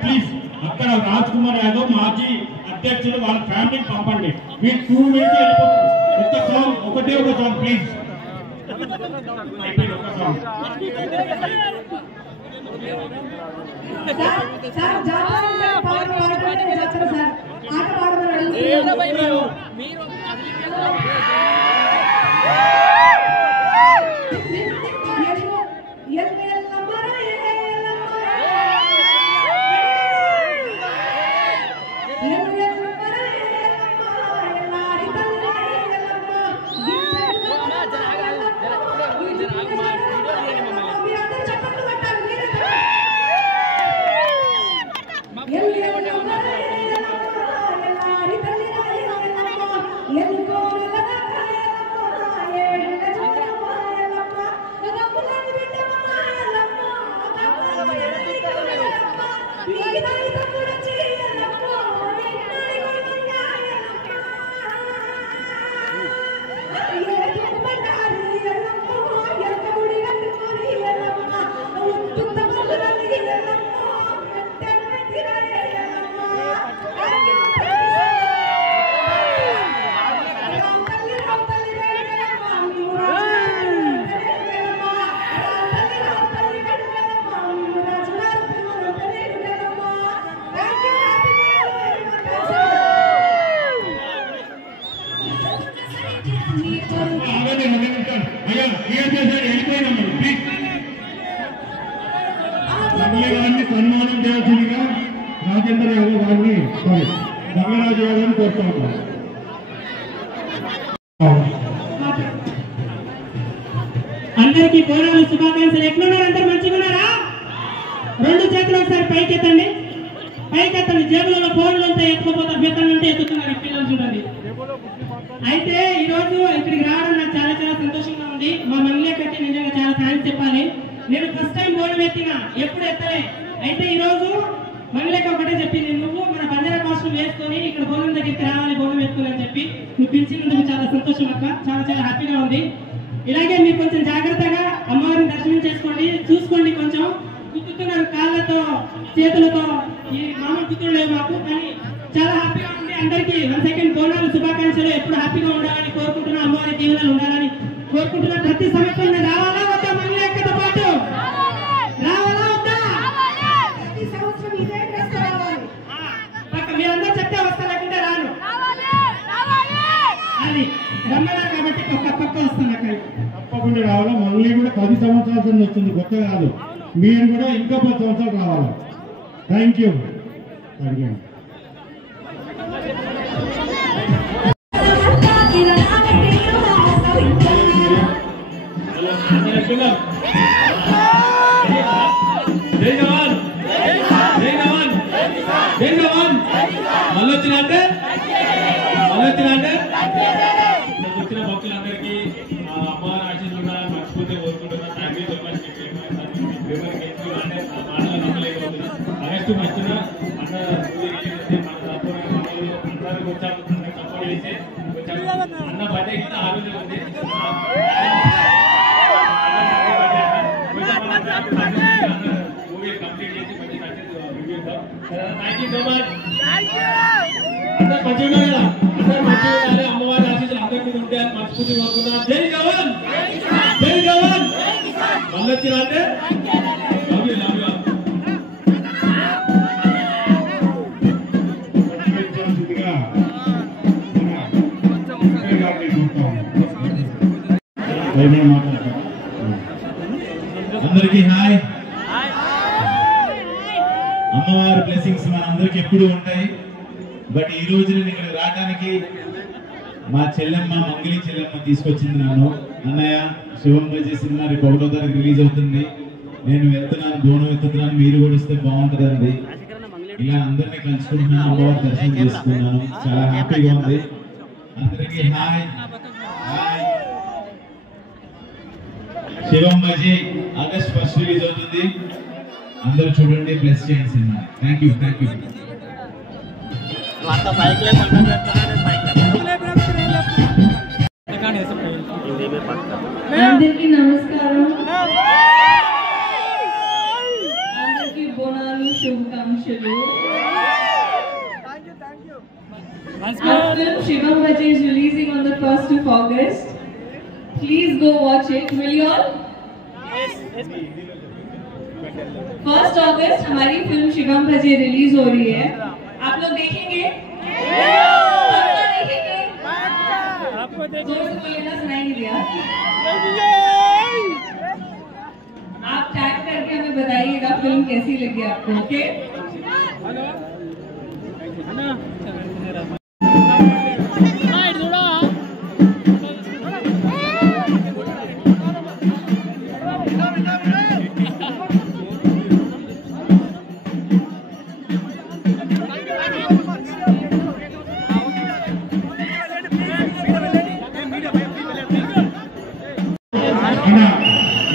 Please అక్కడ రాజ్ కుమార్ యాదవ్ మాజీ అధ్యక్షులు వాళ్ళ ఫ్యామిలీకి పంపండి. మీరు 2 minutes వెళ్ళిపోతారు. ఒక సాంగ్ ఒకటే ఒక సాంగ్ ప్లీజ్. సన్మానం చేయాల్సిందిగా రాజేంద్ర యాదవ్ గారిని రంగరాజు యాదవ్ కోరుతా ఉన్నాం. అందరికీ బోనాలు శుభాకాంక్షలు. ఎట్లున్నారు? అందరు మంచిగా ఉన్నారా? 2 చేతులు ఒకసారి పైకెత్తండి. పైకెత్తండి. జేబులలో ఫోన్లు అంతా ఎత్తుకోపోతారు. బెత్తలు ఉంటే ఎత్తుతున్నారు పిల్లలు చూడండి. అయితే ఈరోజు ఇక్కడికి రావడం నాకు చాలా చాలా సంతోషంగా ఉంది. మా మంగళకట్టి నిజంగా చాలా థ్యాంక్స్ చెప్పాలి. నేను ఫస్ట్ టైం బోనం ఎత్తినా, ఎప్పుడు ఎత్తలే. అయితే ఈరోజు మంగళక ఒకటే చెప్పింది, నువ్వు మన బంజారా కాస్ట్యూమ్ వేసుకొని ఇక్కడ బోనం దగ్గరికి రావాలి, బోనం ఎత్తుకుని అని చెప్పి నువ్వు పిలిచినందుకు చాలా సంతోషం అక్క. చాలా చాలా హ్యాపీగా ఉంది. ఇలాగే మీరు కొంచెం జాగ్రత్తగా అమ్మవారిని దర్శనం చేసుకోండి, చూసుకోండి. కొంచెం గుర్తున్నారు కాళ్ళతో చేతులతో, ఈ మామూలు గుర్తులు లేవు మాకు, కానీ చాలా హ్యాపీగా ఉంది. అందరికీ 1 సెకండ్ బోనాలు శుభాకాంక్షలు. ఎప్పుడు హ్యాపీగా ఉండాలని కోరుకుంటున్నా, అమ్మవారి దీవెనలు ఉండాలని కోరుకుంటున్నా. ప్రతి సంవత్సరం రావాలా వద్దా? మంగళక్కతో పాటు రావాలా వద్దా? ప్రతి సంవత్సరం ఇదే డ్రెస్ రావాలి. మీరందరూ చెప్తే వస్తా, లేకుంటే రాను. అది రమ్మలా కాబట్టి పక్క వస్తాను అక్కడ. తప్పకుండా రావాలా. మళ్ళీ కూడా 10 సంవత్సరాల వస్తుంది, కొత్త కాదు. మీరు కూడా ఇంకా 10 సంవత్సరాలు రావాలా. Thank you. అడిగాను మళ్ళొచ్చినంటే వచ్చిన భక్తులందరికీ అమ్మవారి ఆశీస్సులు ఉండాలని మనస్ఫూర్తి కోరుకుంటున్నా. Thank you so much. మాటలు నమ్మలేకపోతున్నా. ఆగస్టు మధ్యన అందరికి వచ్చాము, సపోర్ట్ చేసి అన్న బర్త్డే కింద ఆ రోజు ఉంది. మూవీ కంప్లీట్ చేసి మంచి రివ్యూ ఇద్దాం. Thank you so much. అందరు మంచిగా కదా, అందరు మంచిగా ఉండాలి. అమ్మవారి ఆశీస్సులు అందరి మీద ఉంటాయని మనస్ఫూర్తి కోరుకున్నా. జై జవాన్, జై జవాన్. మళ్ళొచ్చినా అంటే లవ్ యూ. ఏమైనా మాట్లాడతారు? అందరికీ హాయ్. అమ్మవారి బ్లెస్సింగ్స్ మన అందరికి ఎప్పుడూ ఉంటాయి. బట్ ఈ రోజు నేను ఇక్కడ రావడానికి మా చెల్లెమ్మ మంగళి చెల్లెమ్మ తీసుకొచ్చింది నన్ను. అన్నయ్య శివం బజీ సినిమా రేపు 1వ తారీఖు రిలీజ్ అవుతుంది, నేను వెళ్తున్నాను, బోనం ఎత్తుతున్నాను, మీరు కూడా వస్తే బాగుంటుందండి. ఇలా అందరినీ కలుసుకుంటున్నాను, అమ్మవారి దర్శనం చేసుకున్నాను, చాలా హ్యాపీగా ఉంది. అందరికీ హాయ్ హాయ్. శివం బజీ ఆగస్ట్ 1 రిలీజ్ అవుతుంది, అందరూ చూడండి, బ్లెస్ చేయండి సినిమా. Thank you. అందరికీ నమస్కారం. అందరికీ బోనాలు శుభాకాంక్షలు. Our film Shivam Bajee is releasing on the 1st of August. Please go watch it. Will you all? 1st August हमारी फिल्म शिवम भजे रिलीज हो रही है. आप लोग देखेंगे? पक्का देखेंगे? जोर से बोलिए ना, सुनाई नहीं दिया. आप टैग करके हमें बताइएगा फिल्म कैसी लगी आपको. ओके?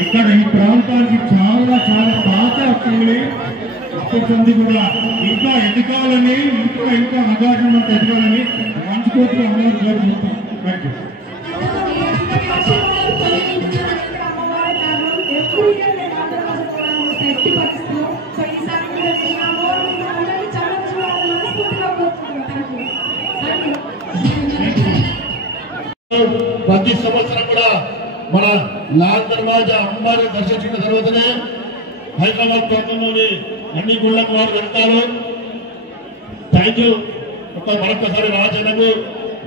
ఇక్కడ ఈ ప్రాంతానికి చాలా చాలా పాత వస్తుంది. అప్పటి కూడా ఇంకా ఎదగాలని, ఇంకా అవగాహన ఎదగాలని మంచుకోతులు అందరూ కోరుకుంటాం. Thank you. ప్రతి సంవత్సరం కూడా మన లాల్ దర్వాజా అమ్మవారిని దర్శించిన తర్వాతనే హైదరాబాద్ ప్రాంతంలోని అన్ని గుళ్ళకు వారు వెళ్తారు. Thank you. మరొకసారి రాజన్నకు,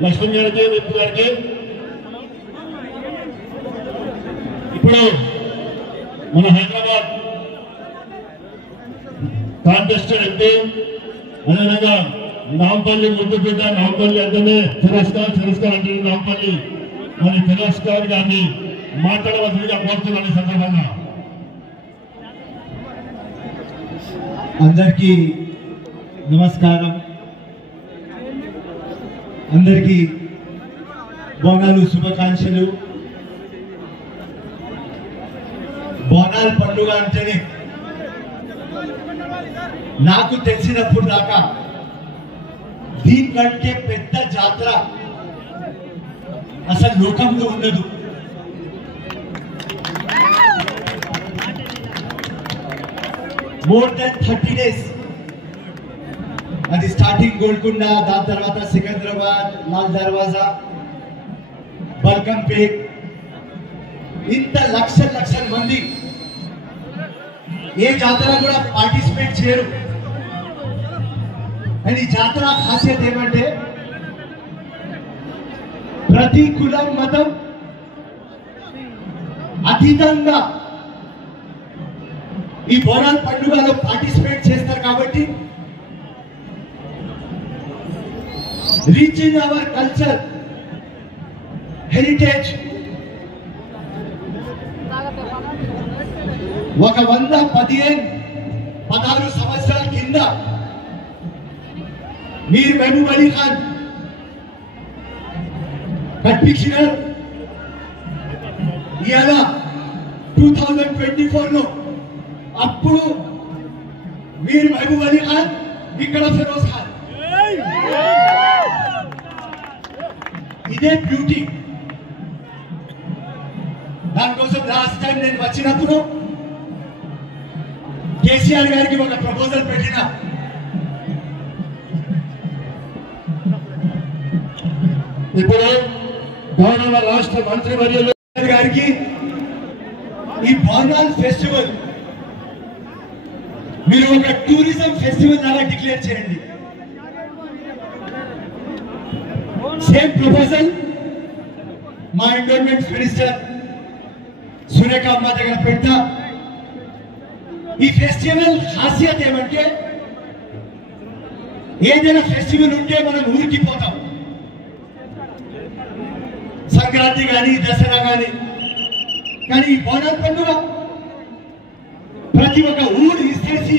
లక్ష్మీ గారికి, విప్పు గారికి. ఇప్పుడు మన హైదరాబాద్ కాంటెస్టెడ్ ఎంపీ, అదేవిధంగా నాంపల్లి ముద్దుపేట, నాంపల్లి అంటేనే ఫిరోజ్ఖాన్ అంటే నాంపల్లి, మరి ఫిరోజ్ఖాన్ గారిని మాట్లాడవలసిందిగా కోరుతున్నాను. ఈ సందర్భంగా అందరికీ నమస్కారం. అందరికీ బోనాలు శుభాకాంక్షలు. బోనాల పండుగ అంటేనే నాకు తెలిసినప్పుడు దాకా దీనికంటే పెద్ద జాతర అసలు లోకంలో ఉండదు. More than 30 days. అది స్టార్టింగ్ గోల్కొండ, దాని తర్వాత సికింద్రాబాద్, లాల్ దర్వాజా, బల్కంపేట్, ఇంత లక్షల మంది ఏ జాతర కూడా పార్టిసిపేట్ చేయరు. అండ్ ఈ జాతర ఖాసియత్ ఏమంటే ప్రతి కులం మతం అతీతంగా ఈ బోనాల పండుగలో పార్టిసిపేట్ చేస్తారు. కాబట్టి రీచింగ్ అవర్ కల్చర్, హెరిటేజ్. ఒక 115-16 సంవత్సరాల కింద మీర్ మహబూబ్ అలీ ఖాన్ కట్టించినారు. ఇవాళ 2024లో అప్పుడు మీర్ మహబూబ్ అలీ ఖాన్, ఇక్కడ ఫిరోజ్ ఖాన్. ఇదే బ్యూటీ. దానికోసం లాస్ట్ టైం నేను వచ్చినప్పుడు కేసీఆర్ గారికి ఒక ప్రపోజల్ పెట్టిన. ఇప్పుడు గౌరవ రాష్ట్ర మంత్రి వర్యులు గారికి ఈ బోనాల్ ఫెస్టివల్ మీరు ఒక టూరిజం ఫెస్టివల్ లాగా డిక్లేర్ చేయండి. సేమ్ ప్రపోజల్ మా ఎన్విరాన్మెంట్ మినిస్టర్ సూర్యకాంబ దగ్గర పెడతా. ఈ ఫెస్టివల్ ఖాసియత్ ఏమంటే ఏదైనా ఫెస్టివల్ ఉంటే మనం ఊరికి పోతాం. సంక్రాంతి కానీ దసరా కానీ. కానీ ఈ బోనాల పండుగ ప్రతి ఒక్క ఊరు ఇచ్చేసి